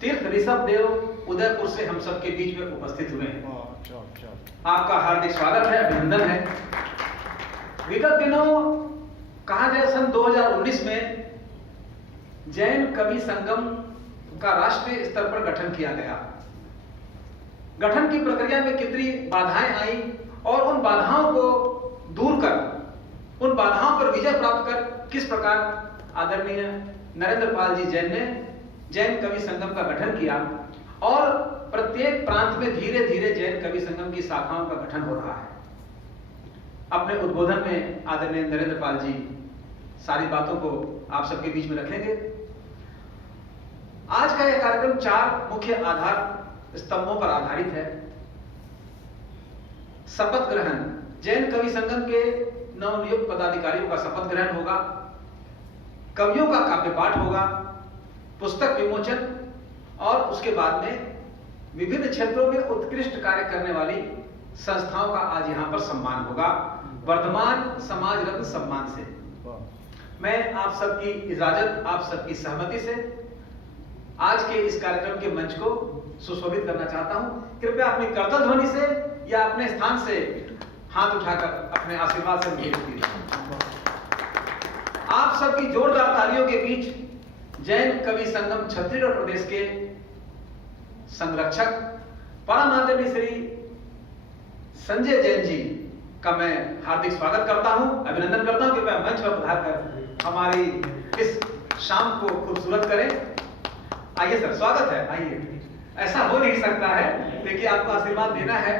तीर्थ ऋषभ देव उदयपुर से हम सबके बीच में उपस्थित हुए हैं। आपका हार्दिक स्वागत है, अभिनंदन है। विगत दिनों कहा जाए सन 2019 में जैन कवि संगम का राष्ट्रीय स्तर पर गठन किया गया। गठन की प्रक्रिया में कितनी बाधाएं आई और उन बाधाओं को दूर कर, उन बाधाओं पर विजय प्राप्त कर किस प्रकार आदरणीय नरेंद्र पाल जी जैन ने जैन कवि संगम का गठन किया और प्रत्येक प्रांत में धीरे धीरे जैन कवि संगम की शाखाओं का गठन हो रहा है। अपने उद्बोधन में आदरणीय नरेंद्र पाल जी सारी बातों को आप सबके बीच में रखेंगे। आज का यह कार्यक्रम 4 मुख्य आधार स्तंभों पर आधारित है। शपथ ग्रहण, जैन कवि संगम के नवनियुक्त पदाधिकारियों का शपथ ग्रहण होगा, कवियों का काव्य पाठ होगा, पुस्तक विमोचन और उसके बाद में विभिन्न क्षेत्रों में उत्कृष्ट कार्य करने वाली संस्थाओं का आज यहां पर सम्मान होगा, वर्धमान समाज रत्न सम्मान से। मैं आप सबकी इजाजत, आप सबकी सहमति से आज के इस कार्यक्रम के मंच को सुशोभित करना चाहता हूं। कृपया अपनी करतल ध्वनि से या अपने स्थान से हाथ उठाकर अपने आशीर्वाद से मुझे दीजिए। आप सबकी जोरदार तालियों के बीच जैन कवि संगम छत्तीसगढ़ प्रदेश के संरक्षक परम आदरणीय श्री संजय जैन जी का मैं हार्दिक स्वागत करता हूं, अभिनंदन करता हूं। कृपया मंच पर पधार कर हमारी इस शाम को खूबसूरत करें। आइए सर, स्वागत है, आइए। ऐसा हो नहीं सकता है, देखिए आपको आशीर्वाद देना है।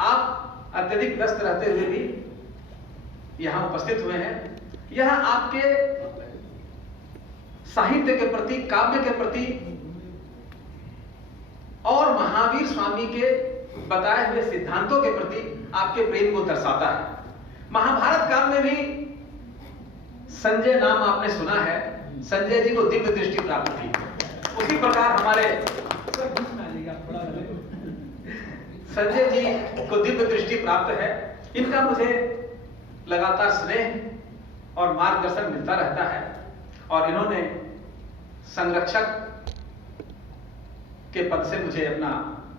आप अत्यधिक व्यस्त रहते हुए भी यहां उपस्थित हुए हैं। यह आपके साहित्य के प्रति, काव्य के प्रति और महावीर स्वामी के बताए हुए सिद्धांतों के प्रति आपके प्रेम को दर्शाता है। महाभारत काल में भी संजय नाम आपने सुना है, संजय जी को दिव्य दृष्टि प्राप्त थी। उसी प्रकार हमारे संजय जी को दिव्य दृष्टि प्राप्त है। इनका मुझे लगातार स्नेह और मार्गदर्शन मिलता रहता है और इन्होंने संरक्षक के पद से मुझे अपना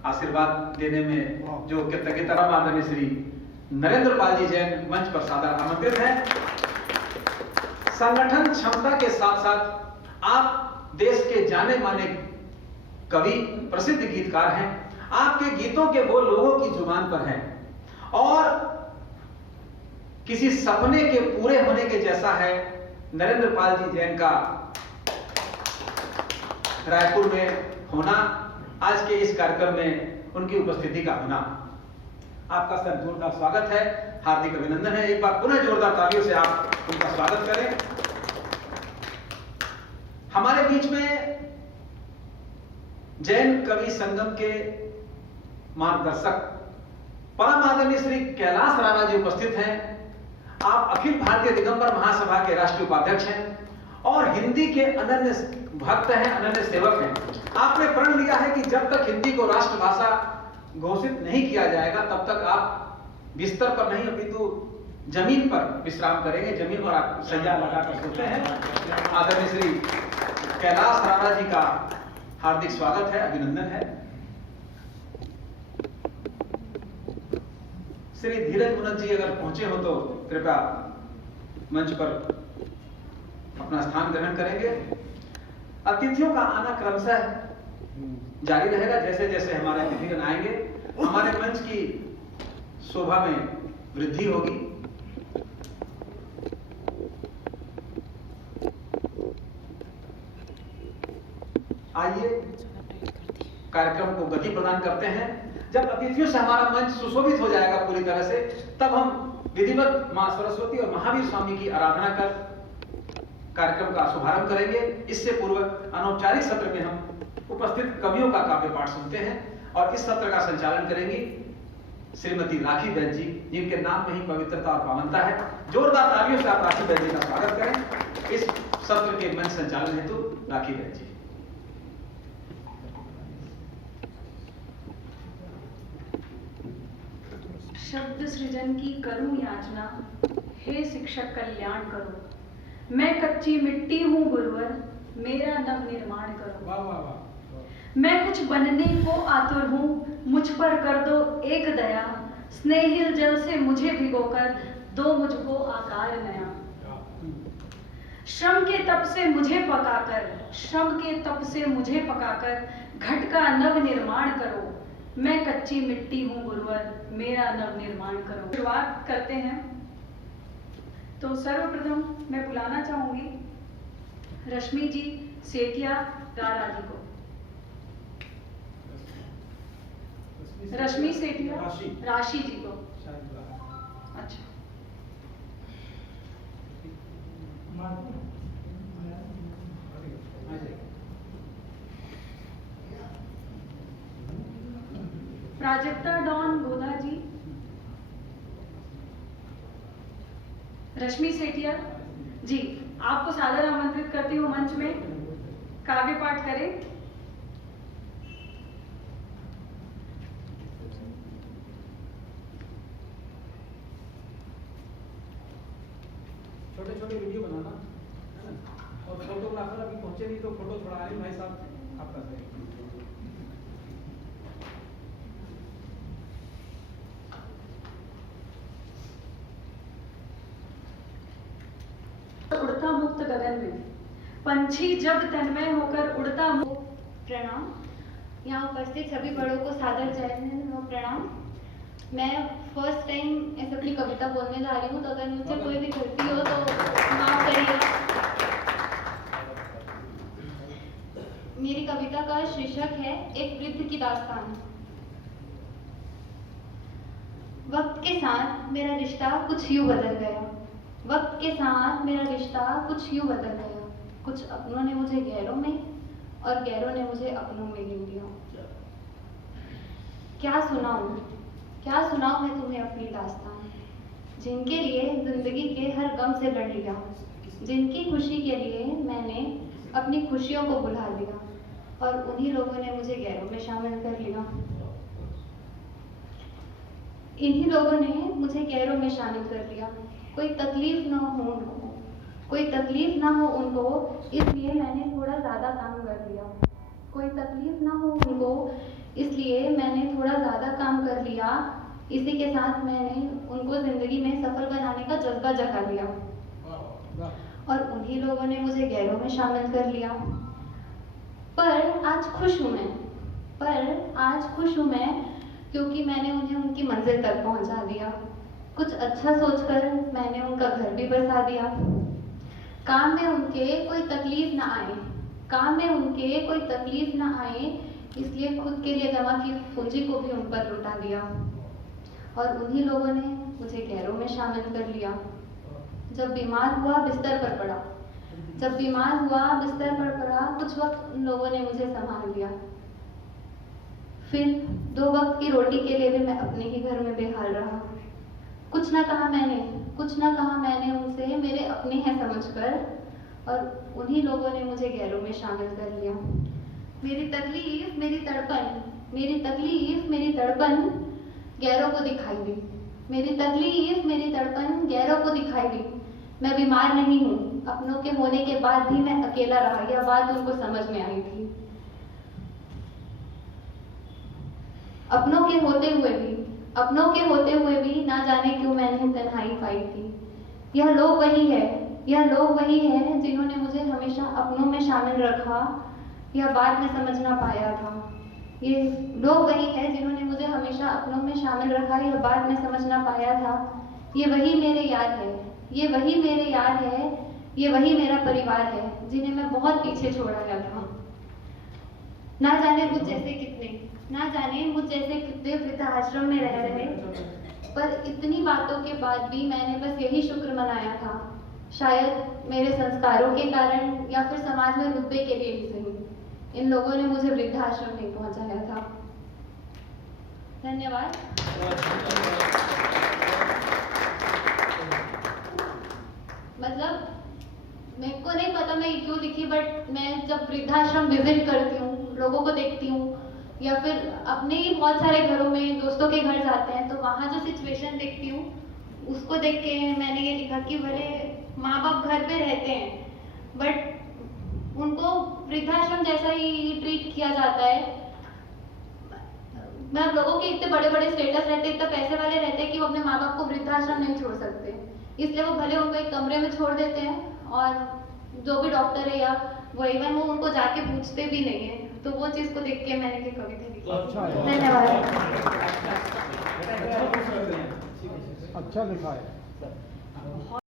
आशीर्वाद देने में जो कृतज्ञता, आदरणीय श्री नरेंद्र पाल जी जैन मंच पर सादर आमंत्रित है। संगठन क्षमता के साथ साथ आप देश के जाने माने कवि, प्रसिद्ध गीतकार हैं। आपके गीतों के बोल लोगों की जुबान पर हैं और किसी सपने के पूरे होने के जैसा है नरेंद्र पाल जी जैन का रायपुर में होना, आज के इस कार्यक्रम में उनकी उपस्थिति का होना। आपका सर जोरदार स्वागत है, हार्दिक अभिनंदन है। एक बार पुनः जोरदार तालियों से आप उनका स्वागत करें। हमारे बीच में जैन कवि संगम के मार्गदर्शक परम आदरणीय श्री कैलाश राणा जी उपस्थित हैं। आप अखिल भारतीय दिगंबर महासभा के राष्ट्रीय उपाध्यक्ष हैं और हिंदी के अनन्य भक्त हैं, अनन्य सेवक हैं। आपने प्रण लिया है कि जब तक हिंदी को राष्ट्रभाषा घोषित नहीं किया जाएगा तब तक आप बिस्तर पर नहीं अपितु जमीन पर विश्राम करेंगे। जमीन पर आप सैया लगाकर सोते हैं। आदरणीय श्री कैलाश राणा जी का हार्दिक स्वागत है, अभिनंदन है। श्री धीरज मुनत जी अगर पहुंचे हो तो कृपया मंच पर अपना स्थान ग्रहण करेंगे। अतिथियों का आना क्रमशः जारी रहेगा। जैसे जैसे हमारे अतिथिगण आएंगे हमारे मंच की शोभा में वृद्धि होगी। आइए कार्यक्रम को गति प्रदान करते हैं। जब अतिथियों से हमारा मंच सुशोभित हो जाएगा पूरी तरह से, तब हम विधिवत मां सरस्वती और महावीर स्वामी की आराधना कर कार्यक्रम का शुभारंभ करेंगे। इससे पूर्व अनौपचारिक सत्र में हम उपस्थित कवियों का काव्य पाठ सुनते हैं और इस सत्र का संचालन करेंगी श्रीमती राखी बहन जी, जिनके नाम में ही पवित्रता और पावनता है। जोरदार तालियों से आप राखी बहन जी का स्वागत करें। इस सत्र के मंच संचालन हेतु राखी बहन जी। शब्द सृजन की करूं याचना, हे शिक्षक कल्याण करो। मैं कच्ची मिट्टी हूं गुरुवर, मेरा नव निर्माण करो। वाह वाह वाह। मैं कुछ बनने को आतुर हूँ, मुझ पर कर दो एक दया, स्नेहिल जल से मुझे भिगोकर दो मुझको आकार नया। श्रम के तप से मुझे पकाकर, श्रम के तप से मुझे पकाकर घट का नव निर्माण करो। मैं कच्ची मिट्टी हूँ गुरुवर, मेरा नव निर्माण करो। शुरुआत करते हैं। तो सर्वप्रथम मैं बुलाना चाहूंगी रश्मि जी सेठिया गारा जी को। रश्मि सेठिया राशि जी को। अच्छा, प्राजक्ता डॉन गोदा जी। रश्मि सेठिया जी, आपको सादर आमंत्रित करती हूँ मंच में काव्य पाठ करें। छोटे छोटे वीडियो बनाना है ना, और फोटोग्राफर अभी पहुंचे नहीं तो फोटो थोड़ा आलिम भाई साहब आप कर दें। उड़ता मुक्त गगन में पंछी जब तन्मय होकर उड़ता प्रणाम। यहाँ उपस्थित सभी बड़ों को सादर जय हिंद और प्रणाम। मैं फर्स्ट टाइम ऐसे अपनी कविता बोलने जा रही हूँ, तो अगर मुझसे कोई भी गलती हो तो माफ करिए। मेरी कविता का शीर्षक है एक वृद्ध की दास्तान। वक्त के साथ मेरा रिश्ता कुछ यूं बदल गया, वक्त के साथ मेरा रिश्ता कुछ यूं बदल गया। कुछ अपनों ने मुझे गैरों में और गैरों ने मुझे अपनों में गिन दिया। क्या सुनाऊं मैं तुम्हें अपनी दास्तान, जिनके लिए जिंदगी के हर गम से लड़ लिया, जिनकी खुशी के लिए मैंने अपनी खुशियों को भुला दिया, और उन्हीं लोगों ने मुझे गैरों में शामिल कर लिया। इन्हीं लोगों ने मुझे गैरों में शामिल कर लिया। कोई तकलीफ ना हो उनको, कोई तकलीफ ना हो उनको, इसलिए मैंने थोड़ा ज़्यादा काम कर लिया। कोई तकलीफ ना हो उनको, इसलिए मैंने थोड़ा ज़्यादा काम कर लिया। इसी के साथ मैंने उनको ज़िंदगी में सफल बनाने का जज्बा जगा लिया, और उन्हीं लोगों ने मुझे गैरों में शामिल कर लिया। पर आज खुश हूँ मैं, क्योंकि मैंने उन्हें उनकी मंजिल तक पहुंचा दिया। कुछ अच्छा सोचकर मैंने उनका घर भी बसा दिया। काम में उनके कोई तकलीफ ना आए, इसलिए खुद के लिए जमा की पूंजी को भी उन पर लुटा दिया, और उन्हीं लोगों ने मुझे गैरों में शामिल कर लिया। जब बीमार हुआ बिस्तर पर पड़ा, कुछ वक्त उन लोगों ने मुझे संभाल लिया। फिर 2 वक्त की रोटी के लिए भी मैं अपने ही घर में बेहाल रहा। कुछ ना कहा मैंने उनसे, मेरे अपने हैं समझकर, और उन्हीं लोगों ने मुझे गैरों में शामिल कर लिया। मेरी तकलीफ मेरी तड़पन गैरों को दिखाई दी। मेरी तकलीफ मेरी तड़पन गैरों को दिखाई दी। मैं बीमार नहीं हूँ, अपनों के होने के बाद भी मैं अकेला रहा, यह बात उनको समझ में आई थी। अपनों के होते हुए भी ना जाने क्यों मैंने तन्हाई पाई थी। यह लोग वही है जिन्होंने मुझे हमेशा अपनों में शामिल रखा, यह बात मैं समझना पाया था। ये लोग वही है जिन्होंने मुझे हमेशा अपनों में शामिल रखा, यह बात मैं समझना पाया था। ये वही मेरे यार है, ये वही मेरा परिवार है, जिन्हें मैं बहुत पीछे छोड़ आया था। ना जाने मुझ जैसे कितने वृद्धाश्रम में रह रहे, पर इतनी बातों के बाद भी मैंने बस यही शुक्र मनाया था, शायद मेरे संस्कारों के कारण या फिर समाज में रुतबे के लिए ही सही, इन लोगों ने मुझे वृद्धाश्रम नहीं पहुंचाया था। धन्यवाद। मतलब मेरे को नहीं पता मैं क्यों लिखी, बट मैं जब वृद्धाश्रम विजिट करती हूँ, लोगों को देखती हूँ, या फिर अपने ही बहुत सारे घरों में दोस्तों के घर जाते हैं, तो वहाँ जो सिचुएशन देखती हूँ, उसको देख के मैंने ये लिखा कि भले माँ बाप घर पे रहते हैं, बट उनको वृद्धाश्रम जैसा ही ट्रीट किया जाता है। मैं लोगों के इतने बड़े बड़े स्टेटस रहते, इतने पैसे वाले रहते हैं कि वो अपने माँ बाप को वृद्धाश्रम नहीं छोड़ सकते, इसलिए वो भले उनको एक कमरे में छोड़ देते हैं और जो भी डॉक्टर है या वो इवन वो उनको जाके पूछते भी नहीं है। तो वो चीज़ को देख के मैंने ये कविता लिखी। धन्यवाद। अच्छा लिखा है।